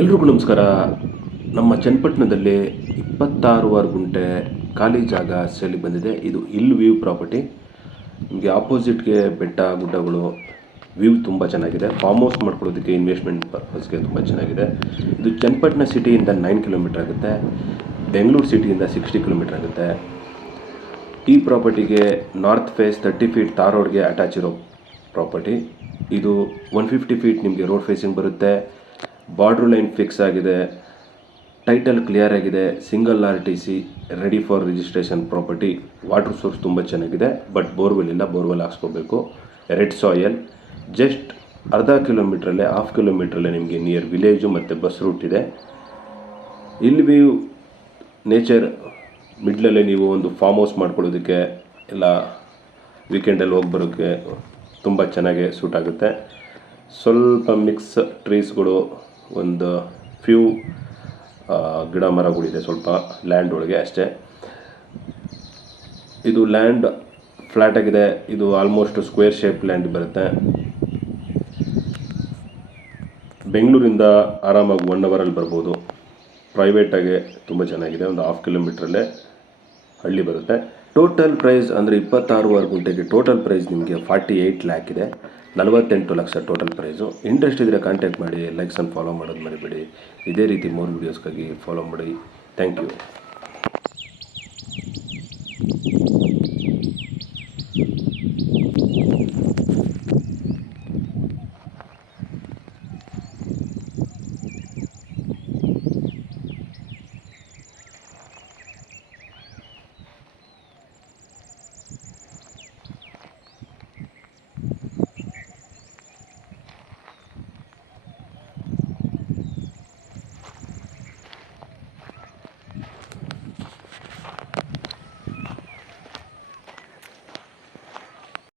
ಎಲ್ರಿಗೂ ನಮಸ್ಕಾರ. ನಮ್ಮ ಚನ್ನಪಟ್ಟಣದಲ್ಲಿ 26 ಗುಂಟೆ ಖಾಲಿ ಜಾಗ ಸೇಲಿಗೆ ಬಂದಿದೆ. ಇದು ಹಿಲ್ ವ್ಯೂ ಪ್ರಾಪರ್ಟಿ. ನಿಮಗೆ ಆಪೋಸಿಟ್ಗೆ ಬೆಟ್ಟ ಗುಡ್ಡಗಳು, ವ್ಯೂ ತುಂಬ ಚೆನ್ನಾಗಿದೆ. ಫಾರ್ಮ್ ಹೌಸ್ ಮಾಡ್ಕೊಳ್ಳೋದಕ್ಕೆ ಇನ್ವೆಸ್ಟ್ಮೆಂಟ್ ಪರ್ಪಸ್ಗೆ ತುಂಬ ಚೆನ್ನಾಗಿದೆ. ಇದು ಚನ್ನಪಟ್ಟಣ ಸಿಟಿಯಿಂದ 9 ಕಿಲೋಮೀಟರ್ ಆಗುತ್ತೆ. ಬೆಂಗಳೂರು ಸಿಟಿಯಿಂದ 60 ಕಿಲೋಮೀಟರ್ ಆಗುತ್ತೆ. ಈ ಪ್ರಾಪರ್ಟಿಗೆ ನಾರ್ತ್ ಫೇಸ್ 30 ಫೀಟ್ ತಾರ್ ರೋಡ್ಗೆ ಅಟ್ಯಾಚ್ ಇರೋ ಪ್ರಾಪರ್ಟಿ. ಇದು 150 ಫೀಟ್ ನಿಮಗೆ ರೋಡ್ ಫೇಸಿಂಗ್ ಬರುತ್ತೆ. ಬಾರ್ಡ್ರ್ ಲೈನ್ ಫಿಕ್ಸ್ ಆಗಿದೆ. ಟೈಟಲ್ ಕ್ಲಿಯರ್ ಆಗಿದೆ. Single RTC ready for registration property. Water source ತುಂಬ ಚೆನ್ನಾಗಿದೆ. ಬಟ್ ಬೋರ್ವೆಲ್ ಇಲ್ಲ, ಬೋರ್ವೆಲ್ ಹಾಕ್ಸ್ಕೋಬೇಕು. Red soil. ಜಸ್ಟ್ ಅರ್ಧ ಕಿಲೋಮೀಟ್ರಲ್ಲೇ, ಹಾಫ್ ಕಿಲೋಮೀಟ್ರಲ್ಲೇ ನಿಮಗೆ ನಿಯರ್ ವಿಲೇಜು ಮತ್ತು ಬಸ್ ರೂಟ್ ಇದೆ. ಇಲ್ಲಿ ವ್ಯೂ ನೇಚರ್ ಮಿಡ್ಲಲ್ಲೇ ನೀವು ಒಂದು ಫಾರ್ಮ್ ಹೌಸ್ ಮಾಡ್ಕೊಳ್ಳೋದಕ್ಕೆ ಇಲ್ಲ ವೀಕೆಂಡಲ್ಲಿ ಹೋಗಿ ಬರೋಕ್ಕೆ ತುಂಬ ಚೆನ್ನಾಗಿ ಸೂಟ್ ಆಗುತ್ತೆ. ಸ್ವಲ್ಪ ಮಿಕ್ಸ್ ಟ್ರೀಸ್ಗಳು, ಒಂದು ಫ್ಯೂ ಗಿಡ ಮರಗಳಿದೆ ಸ್ವಲ್ಪ ಲ್ಯಾಂಡ್ ಒಳಗೆ ಅಷ್ಟೇ. ಇದು ಲ್ಯಾಂಡ್ ಫ್ಲ್ಯಾಟ್ ಆಗಿದೆ. ಇದು ಆಲ್ಮೋಸ್ಟ್ ಸ್ಕ್ವೇರ್ ಶೇಪ್ ಲ್ಯಾಂಡ್ ಬರುತ್ತೆ. ಬೆಂಗಳೂರಿಂದ ಆರಾಮಾಗಿ 1 ಅವರಲ್ಲಿ ಬರ್ಬೋದು. ಪ್ರೈವೇಟಾಗಿ ತುಂಬ ಚೆನ್ನಾಗಿದೆ. ಒಂದು ಹಾಫ್ ಕಿಲೋಮೀಟ್ರಲ್ಲೇ ಹಳ್ಳಿ ಬರುತ್ತೆ. ಟೋಟಲ್ ಪ್ರೈಸ್ ಅಂದರೆ 26 ಗುಂಟೆಗೆ ಟೋಟಲ್ ಪ್ರೈಸ್ ನಿಮಗೆ 48 ಲ್ಯಾಕ್ ಇದೆ. 48 ಲಕ್ಷ ಟೋಟಲ್ ಪ್ರೈಸು. ಇಂಟ್ರೆಸ್ಟ್ ಇದ್ದರೆ ಕಾಂಟ್ಯಾಕ್ಟ್ ಮಾಡಿ. ಲೈಕ್ಸ್ ಆ್ಯಂಡ್ ಫಾಲೋ ಮಾಡೋದು ಮರಿಬೇಡಿ. ಇದೇ ರೀತಿ ಮೋರ್ ವೀಡಿಯೋಸ್ಗಾಗಿ ಫಾಲೋ ಮಾಡಿ. Thank you.